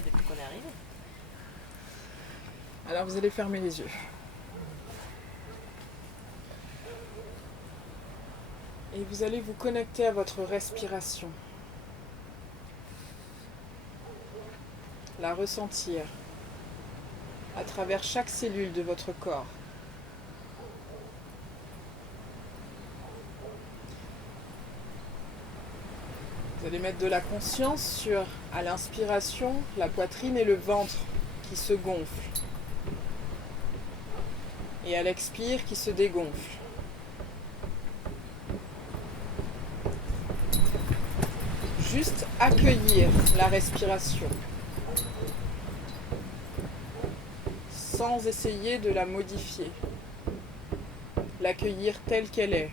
fait depuis qu'on est arrivé. Alors vous allez fermer les yeux. Et vous allez vous connecter à votre respiration. La ressentir à travers chaque cellule de votre corps. Vous allez mettre de la conscience sur, à l'inspiration, la poitrine et le ventre qui se gonflent. Et à l'expire qui se dégonfle. Juste accueillir la respiration. Sans essayer de la modifier. L'accueillir telle qu'elle est.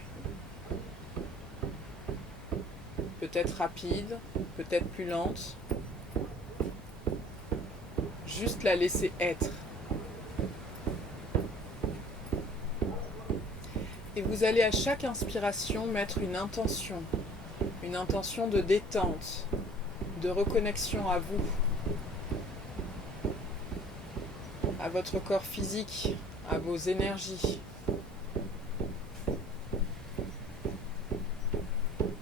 Peut-être rapide, peut-être plus lente. Juste la laisser être. Et vous allez à chaque inspiration mettre une intention de détente, de reconnexion à vous, à votre corps physique, à vos énergies,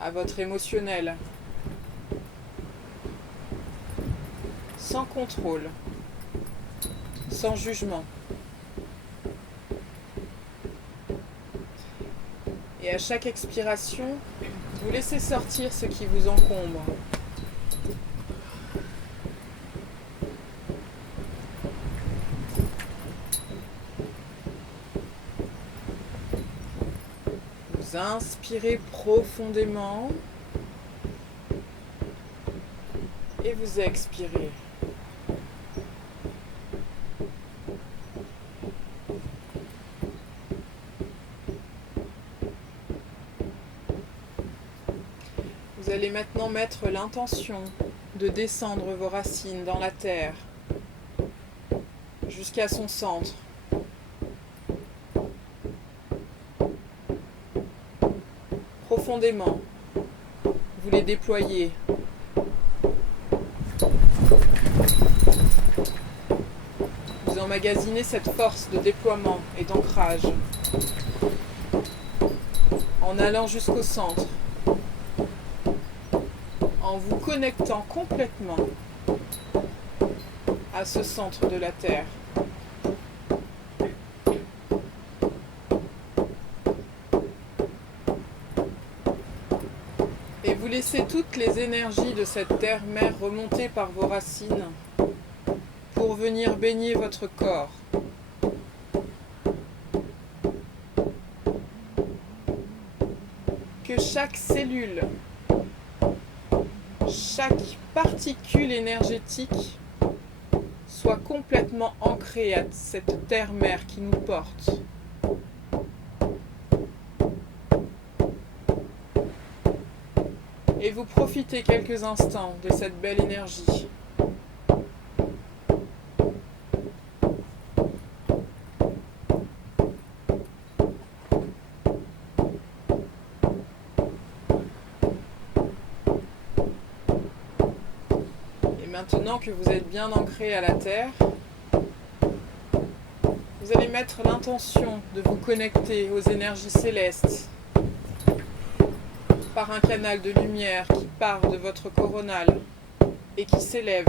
à votre émotionnel, sans contrôle, sans jugement. Et à chaque expiration, vous laissez sortir ce qui vous encombre. Vous inspirez profondément et vous expirez. Vous allez maintenant mettre l'intention de descendre vos racines dans la terre jusqu'à son centre. Profondément, vous les déployez. Vous emmagasinez cette force de déploiement et d'ancrage en allant jusqu'au centre, en vous connectant complètement à ce centre de la Terre. Et vous laissez toutes les énergies de cette terre-mère remonter par vos racines pour venir baigner votre corps. Que chaque cellule, chaque particule énergétique soit complètement ancrée à cette terre-mère qui nous porte. Et vous profitez quelques instants de cette belle énergie. Et maintenant que vous êtes bien ancré à la terre, vous allez mettre l'intention de vous connecter aux énergies célestes par un canal de lumière qui part de votre coronale et qui s'élève.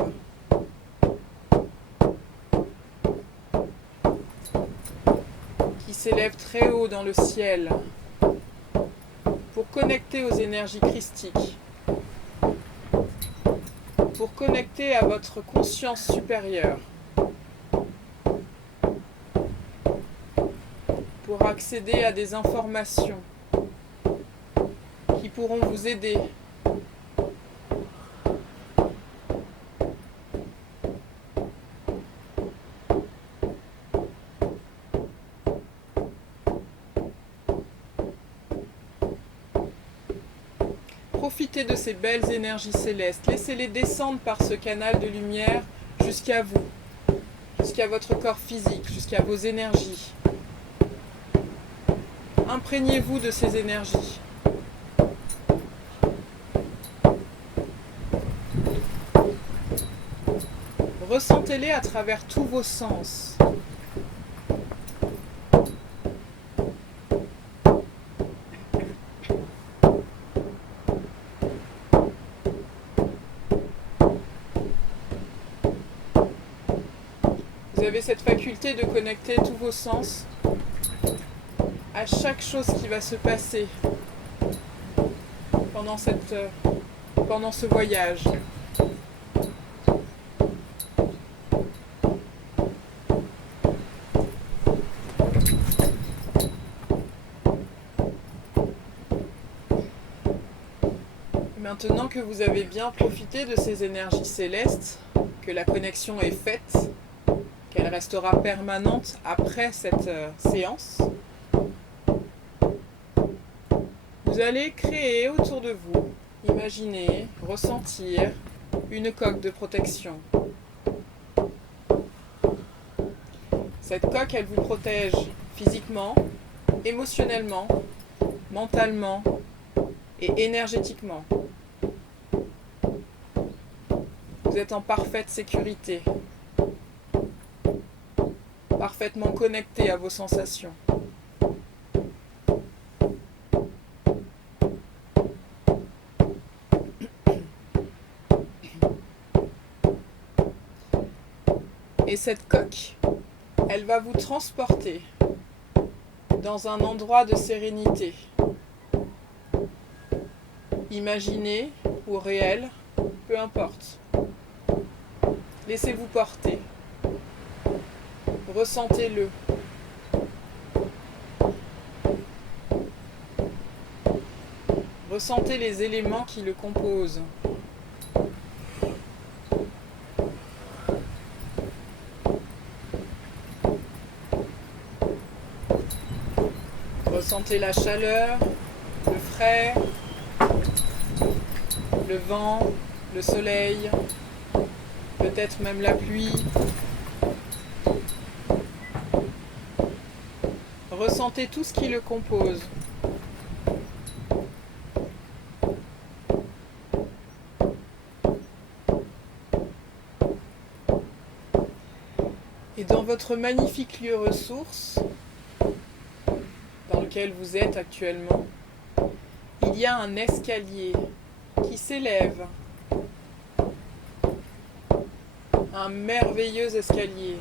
Qui s'élève très haut dans le ciel pour connecter aux énergies christiques, pour connecter à votre conscience supérieure, pour accéder à des informations qui pourront vous aider profitez de ces belles énergies célestes, laissez-les descendre par ce canal de lumière jusqu'à vous, jusqu'à votre corps physique, jusqu'à vos énergies. Imprégnez-vous de ces énergies. Ressentez-les à travers tous vos sens. Vous avez cette faculté de connecter tous vos sens à chaque chose qui va se passer pendant ce voyage. Maintenant que vous avez bien profité de ces énergies célestes, que la connexion est faite, qu'elle restera permanente après cette séance, vous allez créer autour de vous, imaginer, ressentir une coque de protection. Cette coque, elle vous protège physiquement, émotionnellement, mentalement et énergétiquement. Vous êtes en parfaite sécurité, parfaitement connecté à vos sensations. Et cette coque, elle va vous transporter dans un endroit de sérénité. Imaginé ou réel, peu importe. Laissez-vous porter. Ressentez-le. Ressentez les éléments qui le composent. Ressentez la chaleur, le frais, le vent, le soleil, peut-être même la pluie. Ressentez tout ce qui le compose. Et dans votre magnifique lieu ressource, dans lequel vous êtes actuellement, il y a un escalier qui s'élève. Un merveilleux escalier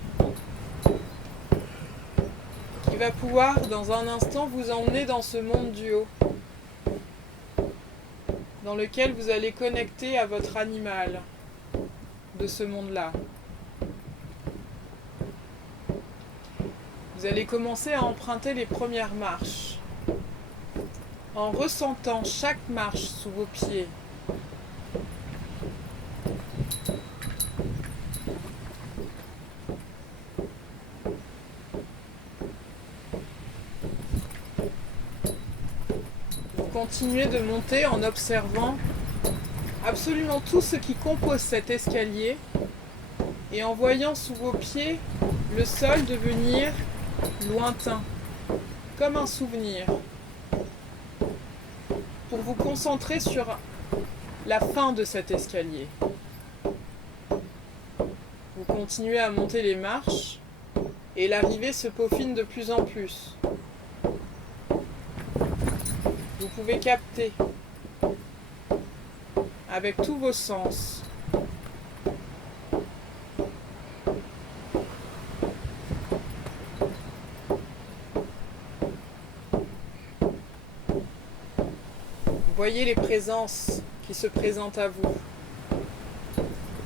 qui va pouvoir dans un instant vous emmener dans ce monde du haut, dans lequel vous allez connecter à votre animal de ce monde-là. Vous allez commencer à emprunter les premières marches en ressentant chaque marche sous vos pieds. Continuez de monter en observant absolument tout ce qui compose cet escalier et en voyant sous vos pieds le sol devenir lointain, comme un souvenir, pour vous concentrer sur la fin de cet escalier. Vous continuez à monter les marches et l'arrivée se peaufine de plus en plus. Vous pouvez capter avec tous vos sens voyez les présences qui se présentent à vous,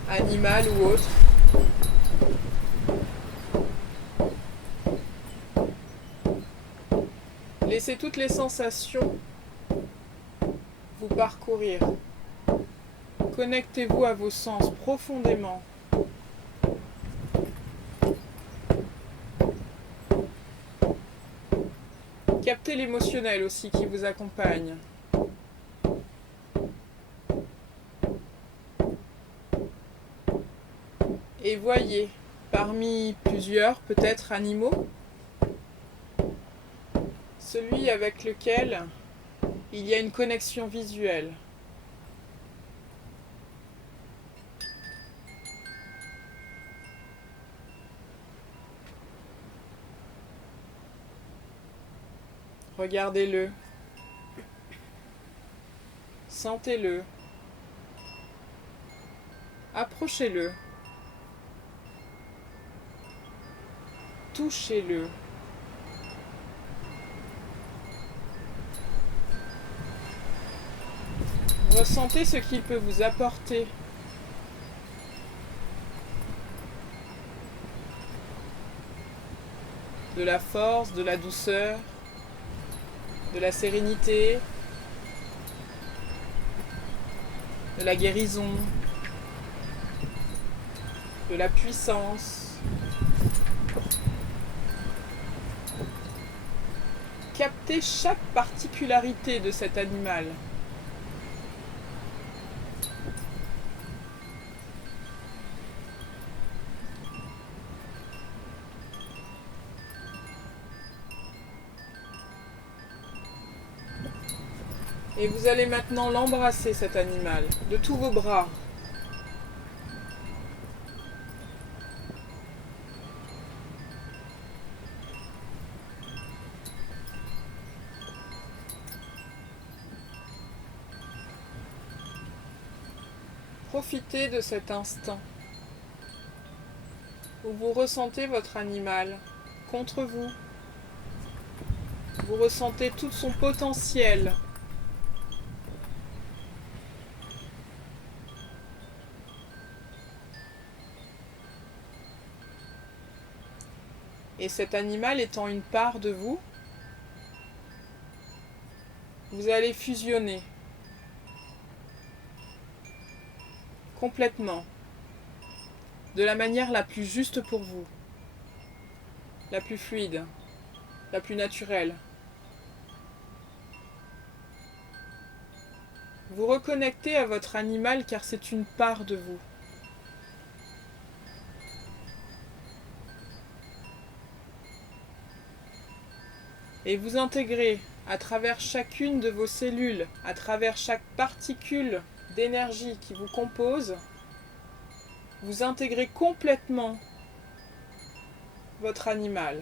animales ou autres. Laissez toutes les sensations vous parcourir. Connectez-vous à vos sens profondément. Captez l'émotionnel aussi qui vous accompagne. Et voyez, parmi plusieurs peut-être animaux, celui avec lequel il y a une connexion visuelle. Regardez-le. Sentez-le. Approchez-le. Touchez-le. Ressentez ce qu'il peut vous apporter. De la force, de la douceur, de la sérénité, de la guérison, de la puissance. Captez chaque particularité de cet animal. Et vous allez maintenant l'embrasser, cet animal, de tous vos bras. Profitez de cet instant où vous ressentez votre animal contre vous. Vous ressentez tout son potentiel. Et cet animal étant une part de vous, vous allez fusionner complètement, de la manière la plus juste pour vous, la plus fluide, la plus naturelle. Vous reconnectez à votre animal car c'est une part de vous. Et vous intégrez à travers chacune de vos cellules, à travers chaque particule d'énergie qui vous compose, vous intégrez complètement votre animal.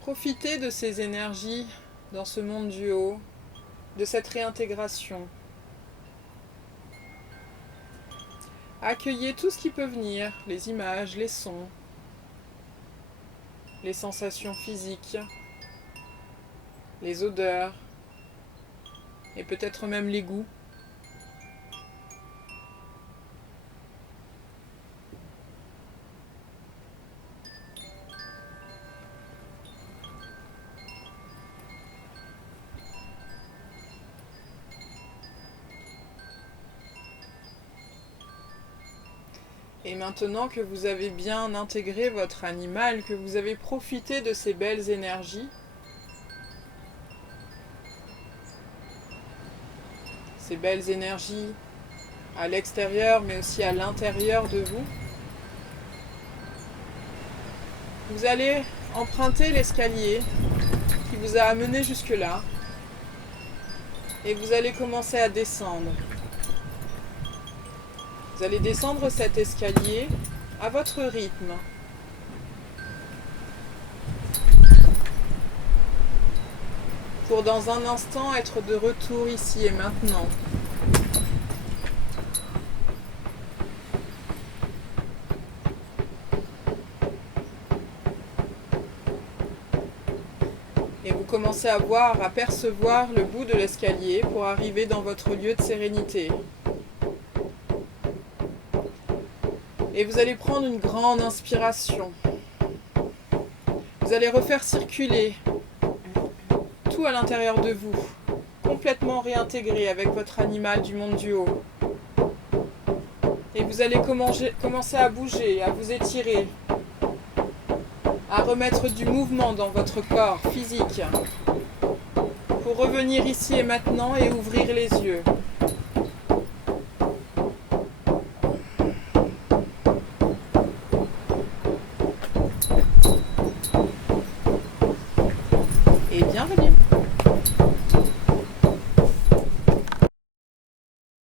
Profitez de ces énergies dans ce monde du haut, de cette réintégration. Accueillez tout ce qui peut venir, les images, les sons, les sensations physiques, les odeurs et peut-être même les goûts. Et maintenant que vous avez bien intégré votre animal, que vous avez profité de ces belles énergies, à l'extérieur mais aussi à l'intérieur de vous, vous allez emprunter l'escalier qui vous a amené jusque-là et vous allez commencer à descendre. Vous allez descendre cet escalier à votre rythme. Pour dans un instant être de retour ici et maintenant. Et vous commencez à voir, à percevoir le bout de l'escalier pour arriver dans votre lieu de sérénité. Et vous allez prendre une grande inspiration. Vous allez refaire circuler tout à l'intérieur de vous, complètement réintégré avec votre animal du monde du haut. Et vous allez commencer à bouger, à vous étirer, à remettre du mouvement dans votre corps physique pour revenir ici et maintenant et ouvrir les yeux.